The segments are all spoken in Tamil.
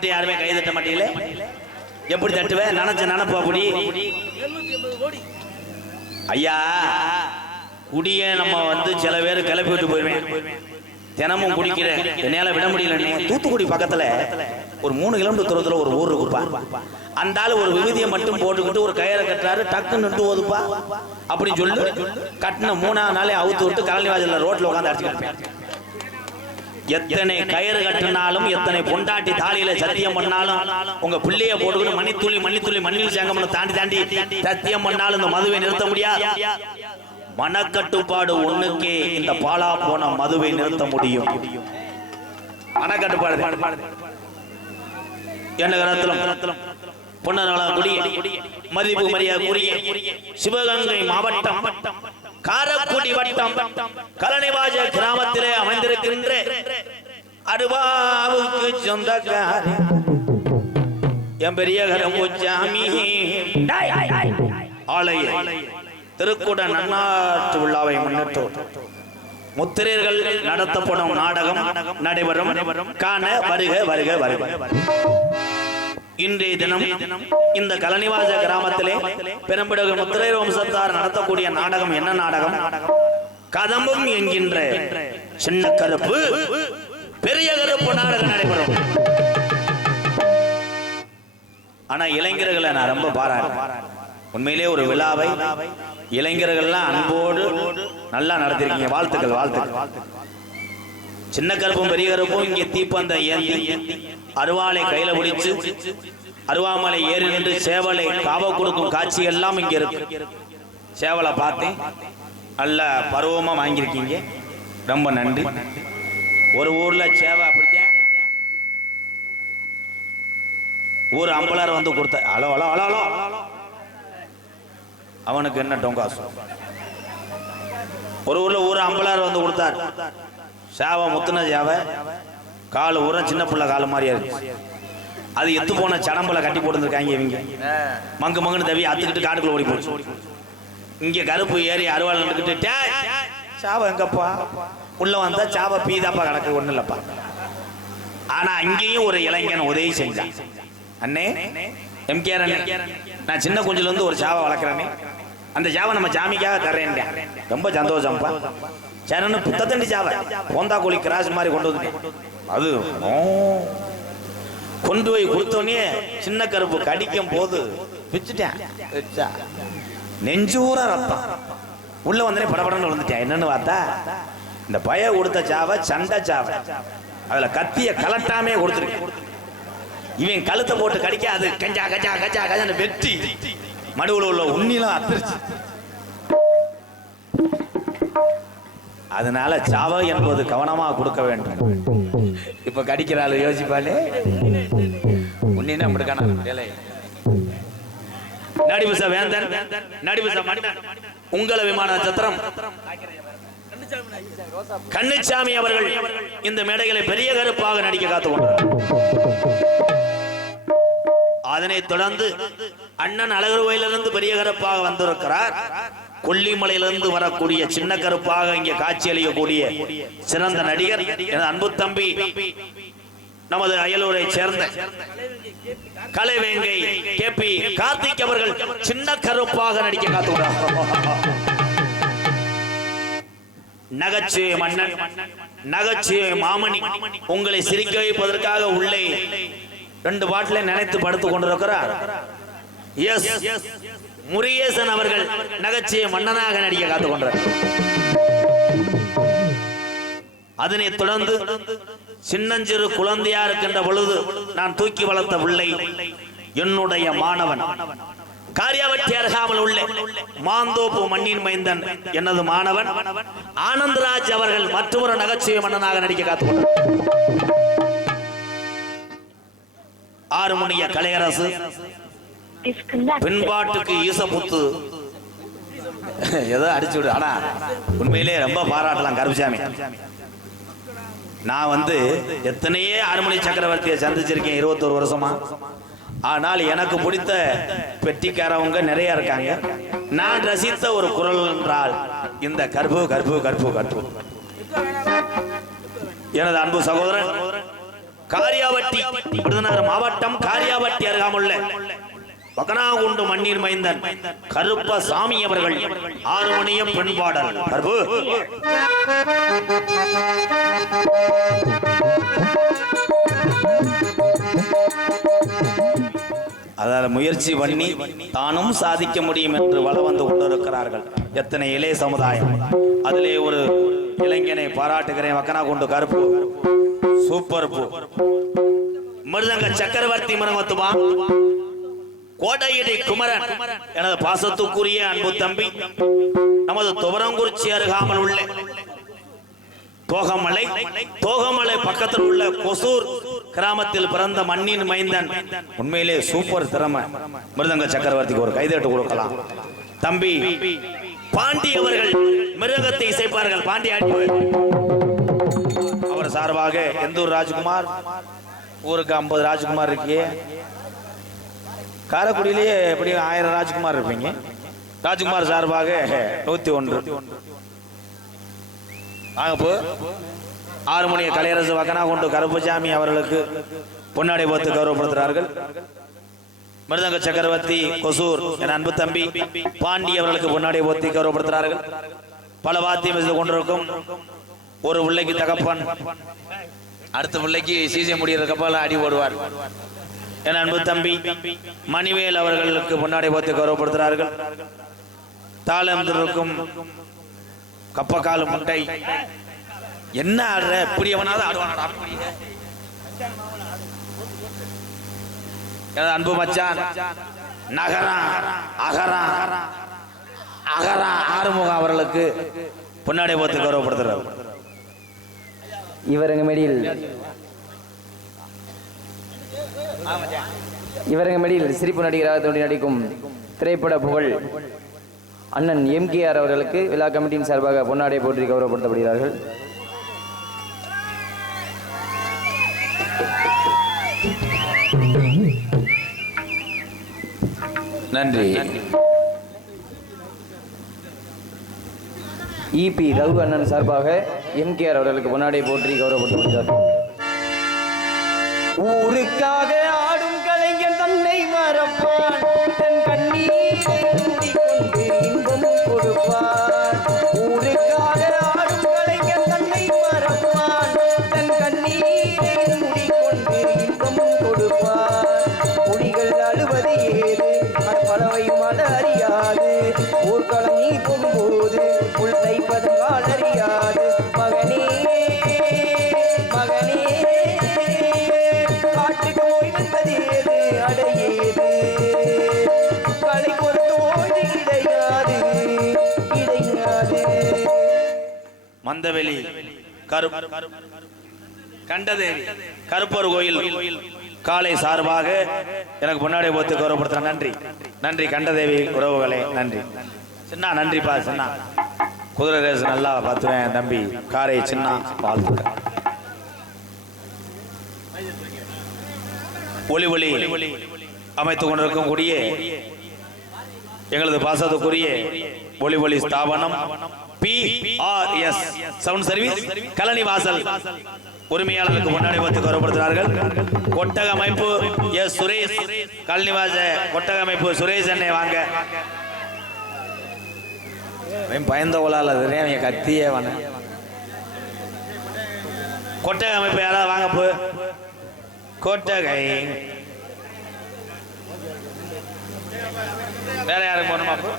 போட்டு யாருமே கை தட்ட மாட்டீங்களே? எப்படி தட்டுவேன் நினைச்ச நினப்பு அப்படி ஐயா குடிய நம்ம வந்து சில பேர் கிளப்பி விட்டு போயிருவேன் தினமும் குடிக்கிறேன் என்னால விட முடியல தூத்துக்குடி பக்கத்துல ஒரு மூணு கிலோமீட்டர் தூரத்துல ஒரு ஊர் இருக்குப்பா. அந்த ஆளு ஒரு விகுதியை மட்டும் போட்டுக்கிட்டு ஒரு கயிறை கட்டுறாரு டக்குன்னு நின்று ஓதுப்பா. அப்படின்னு சொல்லி கட்டின மூணாவது நாளே அவுத்து விட்டு கலனி வாசல்ல ரோட்ல உட்காந்து அடிச்சுக்கிட்டு எத்தனை கயிறு கட்டினாலும் எத்தனை பொண்டாட்டி தாலியில சத்தியம் பண்ணாலும் உங்க பிள்ளைய போட்டுக்கிட்டு மணித்துளி மணித்துளி மண்ணில் சேங்கம் தாண்டி தாண்டி சத்தியம் பண்ணாலும் இந்த மதுவை நிறுத்த முடியாது மனக்கட்டுப்பாடு ஒண்ணுக்கே இந்த பாலா போன மதுவை நிறுத்த முடியும். மனக்கட்டுப்பாடு. என்ன கரத்திலும் பொன்னகுடி மதிப்பு மரியாதைக்குரிய சிவகங்கை மாவட்டம். காரக்குடி வட்டம் கலனிவாஜ கிராமத்திலே அமைந்திருக்கின்ற அருவாவுக்கு சொந்தக்கார. என் பெரிய கரமுச்சாமி ஆலய திருக்குட நன்னாட்டு விழாவை முன்னிட்டு முத்திரையர்கள் நடத்தப்படும் நாடகம் நடைபெறும். காண வருக வருக வருக. இன்றைய தினம் இந்த கலனிவாச கிராமத்திலே பெரும்பிடகு முத்திரை வம்சத்தார் நடத்தக்கூடிய நாடகம் என்ன நாடகம்? கதம்பும் என்கின்ற சின்ன கருப்பு பெரிய கருப்பு நாடகம் நடைபெறும். ஆனா இளைஞர்களை நான் ரொம்ப பாராட்டுறேன். உண்மையிலே ஒரு விழாவை இளைஞர்கள்லாம் அன்போடு நல்லா நடத்திருக்கீங்க. வாழ்த்துக்கள் வாழ்த்துக்கள். சின்ன கருப்பும் பெரிய கருப்பும் இங்கே தீப்பந்த ஏந்தி அருவாளை கையில பிடிச்சு அருவாமலை ஏறி நின்று சேவலை காவ கொடுக்கும் காட்சி எல்லாம் இங்க இருக்கு. சேவலை பார்த்தேன் நல்ல பருவமா வாங்கியிருக்கீங்க. ரொம்ப நன்றி. ஒரு ஊர்ல சேவை அப்படித்தான். ஊர் அம்பலார் வந்து கொடுத்த அலோ அலோ அலோ அலோ அவனுக்கு என்ன டொங்காசு? ஒரு ஊர்ல ஊர் அம்பலார் வந்து கொடுத்தார். சேவை முத்துன சேவை கால் ஊரம் சின்ன பிள்ளை கால் மாதிரியா இருக்கு. அது எத்து போன சடம்புல கட்டி போட்டுருக்காங்க இவங்க. மங்கு மங்குன்னு தவி அத்துக்கிட்டு காட்டுக்குள்ள ஓடி போச்சு. இங்க கருப்பு ஏறி அருவாள் நின்றுக்கிட்டு "டேய், சாவை எங்கப்பா? உள்ள வந்தா சாவை பீதாப்பா கிடக்கு ஒண்ணு இல்லப்பா. ஆனா அங்கேயும் ஒரு இளைஞன் உதவி செஞ்சான். அண்ணே எம்கேஆர் அண்ணே நான் சின்ன குஞ்சுல இருந்து ஒரு சாவை வளர்க்குறேனே. அந்த சாவை நம்ம சாமிக்காக தர்றேன் ரொம்ப சந்தோஷம்ப்பா. சரணு புத்தத்தண்டி சாவை. போந்தா கோழி கிராஸ் மாதிரி கொண்டு வந்து அது கொண்டு போய் கொடுத்தோடனே சின்ன கருப்பு கடிக்கும் போது வச்சுட்டேன் நெஞ்சூர ரத்தம். உள்ள வந்தனே படபடன்னு விழுந்துட்டேன். என்னன்னு பார்த்தா இந்த பய கொடுத்த சாவை சண்டை சாவை. அதுல கத்திய கலட்டாமே கொடுத்துருக்கேன் இவன் கழுத்தை போட்டு கடிக்க அது கஞ்சா கஜா கஜா கஜான்னு வெட்டி மடுவுல உள்ள உண்ணிலாம் அத்திருச்சு. அதனால சாவ என்பது கவனமா கொடுக்க வேண்டும். இப்ப கடிக்கிறாள் யோசிப்பாளே. உன்னினா அப்படி நடிபுச வேந்தன் நடிபுச மன்னன் உங்கள விமான சத்திரம். கண்ணுச்சாமி அவர்கள் இந்த மேடைகளை பெரிய கருப்பாக நடிக்க காத்து அதனைத் தொடர்ந்து அண்ணன் அழகர் கோயிலிருந்து பெரிய கருப்பாக வந்திருக்கிறார். கொல்லிமலையிலிருந்து வரக்கூடிய சின்ன கருப்பாக இங்கே காட்சியளிக்கக்கூடிய சிறந்த நடிகர் எனது அன்பு தம்பி நமது அயலூரை சேர்ந்த கலைவேங்கை கே பி கார்த்திக் அவர்கள் சின்ன கருப்பாக நடிக்க காத்துள்ளார் நகைச்சுவை மன்னன் நகைச்சுவை மாமணி உங்களை சிரிக்க வைப்பதற்காக உள்ளே ரெண்டு பாட்டில நினைத்து படுத்துக் கொண்டிருக்கிறார். எஸ் முருகேசன் அவர்கள் நகைச்சுவை மன்னனாக நடிக்க காத்துக் கொண்டார் அதனைத் தொடர்ந்து சின்னஞ்சிறு குழந்தையா இருக்கின்ற பொழுது நான் தூக்கி வளர்த்த பிள்ளை என்னுடைய மாணவன். காரியாவட்டி அருகாமல் உள்ள மாந்தோப்பு மண்ணின் மைந்தன் எனது மாணவன். ஆனந்தராஜ் அவர்கள் மற்றொரு நகைச்சுவை மன்னனாக நடிக்க காத்துக்கொண்டார் ஆறுமணிய கலையரசு. பின்பாட்டுக்கு ஈசப்புத்து ஏதோ அடிச்சு விடு. ஆனா உண்மையிலே ரொம்ப பாராட்டலாம் கருப்புசாமி. நான் வந்து எத்தனையே அருமணி சக்கரவர்த்தியை சந்திச்சிருக்கேன் இருபத்தொரு வருஷமா. ஆனால் எனக்கு பிடித்த பெட்டிக்காரவங்க நிறைய இருக்காங்க. நான் ரசித்த ஒரு குரல் என்றால் இந்த கர்ப்பு கர்ப்பு கர்ப்பு கர்ப்பு. எனது அன்பு சகோதரன் காரியாவட்டி விருதுநகர் மாவட்டம் காரியாவட்டி அருகாமுள்ள பகனாகுண்டு மண்ணீர் மைந்தன் கருப்பசாமி அவர்கள் ஆறுமணியம் பெண்பாடல் பிரபு அதால முயற்சி பண்ணி தானும் சாதிக்க முடியும் என்று வள வந்து கொண்டிருக்கிறார்கள் எத்தனை இளைய சமுதாயம். அதிலே ஒரு இளைஞனை பாராட்டுகிறேன். வக்கனா கொண்டு கருப்பு. சூப்பர் மிருதங்க சக்கரவர்த்தி மருமத்துவா கோடையடி குமரன் எனது பாசத்துக்குரிய அன்பு தம்பி நமது துவரங்குறிச்சி அருகாமல் உள்ள. தோகமலை தோகமலை பக்கத்தில் உள்ள கொசூர் கிராமத்தில் பிறந்த மண்ணின் மைந்தன். உண்மையிலே சூப்பர் திறமை. மிருதங்க சக்கரவர்த்திக்கு ஒரு கைதட்டு கொடுக்கலாம். தம்பி பாண்டி அவர்கள் இசைப்பார்கள் பாண்டி அவர் சார்பாக எந்தூர் ராஜ்குமார்? ஊருக்கு ஐம்பது ராஜ்குமார் இருக்கே காரைக்குடியிலேயே எப்படி ஆயிரம் ராஜ்குமார் இருப்பீங்க. ராஜ்குமார் சார்பாக நூத்தி ஒன்று. வாங்க போ. ஆறு மணியை கலையரசு வக்கனா கொண்டு கருப்புசாமி அவர்களுக்கு பொன்னாடை பார்த்து கௌரவப்படுத்துகிறார்கள். மிருதங்க சக்கரவர்த்தி கொசூர் என் அன்பு தம்பி பாண்டி அவர்களுக்கு பொன்னாடை போத்தி கௌரவப்படுத்துகிறார்கள். பல வாத்தியம் செய்து கொண்டிருக்கும் ஒரு பிள்ளைக்கு தகப்பன். அடுத்த பிள்ளைக்கு சீசை முடிகிற அடி ஓடுவார் என் அன்பு தம்பி மணிவேல் அவர்களுக்கு முன்னாடி போத்தி கௌரவப்படுத்துகிறார்கள். தாளம் இருக்கும் கப்பக்கால் முட்டை. என்ன ஆடுற? பிரியவனாவது எவனாவது அன்பு மச்சான் நகரா அகரா அகரா ஆறுமுகம் அவர்களுக்கு பொன்னாடை போத்து கௌரவப்படுத்துறாரு இவரங்கமேடியில் இவரங்கமேடியில் சிரிப்பு நடிகராக தோண்டி நடிக்கும் திரைப்பட புகழ் அண்ணன் எம்கேஆர் அவர்களுக்கு விழா கமிட்டியின் சார்பாக பொன்னாடை போற்றி கௌரவப்படுத்தப்படுகிறார்கள். நன்றி. இபி ரகு அண்ணன் சார்பாக எம்கேஆர் அவர்களுக்கு முன்னாடி போற்றி கௌரவப்படுத்தப்படுகிறார்கள் ஊருக்காக அடையேது கிடையாது கிடையாது மந்தவெளி கருப்பு கண்டதேவி கருப்பர் கோயில் காலை சார்பாக எனக்கு முன்னாடி போத்து கௌரவப்படுத்துறேன் நன்றி. நன்றி கண்டதேவி உறவுகளே நன்றி. சின்ன நன்றிப்பா சின்ன. குதிரை ரேஸ் நல்லா பார்த்துவேன் தம்பி. காரை சின்ன வாழ்த்துக்கிறேன் ஒளி ஒளி அமைத்துக் கொண்டிருக்கும் கூடிய எங்களது பாசத்துக்குரிய ஒளி ஒளி ஸ்தாபனம் P R S sound service Kelaniya வாசல் உரிமையாளருக்கு முன்னாடி வந்து கௌரவப்படுத்துகிறார்கள். கொட்டக அமைப்பு எஸ் சுரேஷ் கலனிவாச கொட்டக அமைப்பு சுரேஷ் அண்ணே வாங்க. பயந்த அவங்க கத்தியே வன கொட்டக அமைப்பு யாராவது வாங்க போ. கொட்டகை. வேற யாருக்கு போகணுமா அப்போ?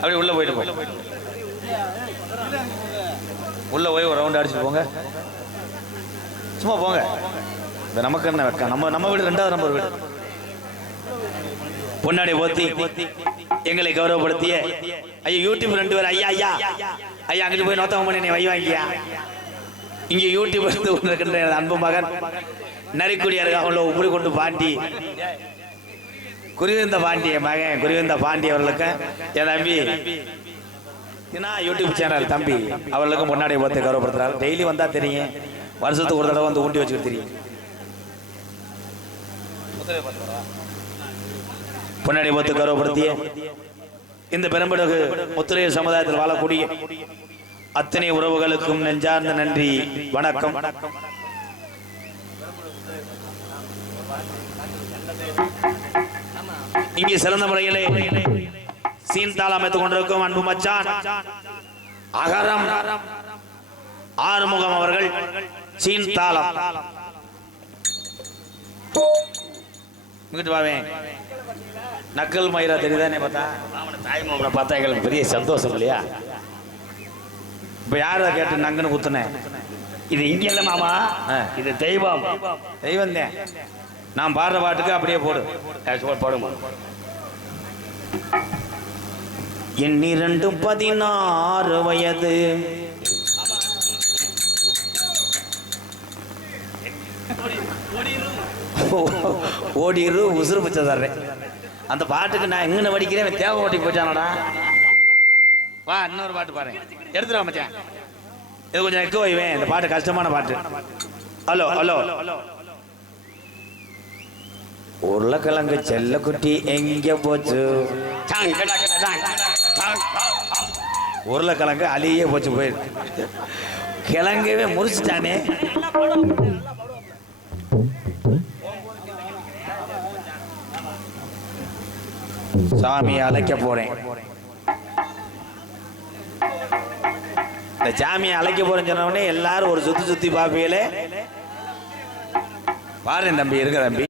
அப்படியே உள்ள போயிட்டு போ. உள்ள போய் ஒரு ரவுண்ட் அடிச்சுட்டு போங்க. சும்மா போங்க. இது நமக்கு என்ன வைக்க நம்ம நம்ம வீடு ரெண்டாவது நம்பர் வீடு. பொன்னாடி போத்தி எங்களை கௌரவப்படுத்திய ஐயா யூடியூப் ரெண்டு பேர். ஐயா ஐயா. ஐயா அங்கிட்டு போய் நோத்தம் பண்ணி நீ வை வாங்கியா. இங்க யூடியூப் இருந்து இருக்கின்ற எனது அன்பு மகன் நரிக்குடியாருக்கு அவங்கள உப்புடி கொண்டு பாண்டி. குருவிந்த பாண்டிய மகன் குருவிந்த பாண்டி அவர்களுக்கு என் தம்பி. யூடியூப் சேனல் தம்பி அவர்களுக்கும் முன்னாடி பார்த்து கௌரவப்படுத்துறாரு. டெய்லி வந்தா தெரியும். வருஷத்துக்கு ஒரு தடவை வந்து ஊண்டி வச்சுக்கிட்டு தெரியும். பொன்னாடி பத்து கௌரவப்படுத்திய. இந்த பெரும்படகு முத்துரைய சமுதாயத்தில் வாழக்கூடிய அத்தனை உறவுகளுக்கும் நெஞ்சார்ந்த நன்றி. வணக்கம். இங்கே சிறந்த முறையிலே சீன்தால் அமைத்துக் கொண்டிருக்கும் அன்பு மச்சான் அகரம் ஆறுமுகம் அவர்கள் சீன் தாளம். இங்கிட்டு வாவேன் நக்கல் மயிரா தெரியுதானே பார்த்தா? தாய்மாமனை பார்த்தா எங்களுக்கு பெரிய சந்தோஷம் இல்லையா? இப்ப யார கேட்டு நங்கன்னு குத்துனேன் இது இங்க இல்ல மாமா. இது தெய்வம். தெய்வம் தான். நான் பாடுற பாட்டுக்கு அப்படியே போடு. போடுமா எண்ணிரண்டும் பதினாறு வயது. ஓடிரு உசுறு பிச்சை தர்றேன். அந்த பாட்டுக்கு நான் எங்கன்னு வடிக்கிறேன் தேவை ஓட்டி போச்சானடா வா இன்னொரு பாட்டு பாரு எடுத்துட்டு வா மச்சான். இது கொஞ்சம் எக்கோ இவன். இந்த பாட்டு கஷ்டமான பாட்டு. Hello hello. உருளைக்கிழங்கு செல்லக்குட்டி எங்க போச்சு. உருளைக்கிழங்கு அழியே போச்சு போயிருக்கு கிழங்கவே முறிச்சிட்டானே. சாமி அழைக்க போறேன். இந்த சாமியை அழைக்க போறேன்னு சொன்ன எல்லாரும் ஒரு சுத்தி சுத்தி பாப்பீங்களே பாரு தம்பி இருக்க தம்பி.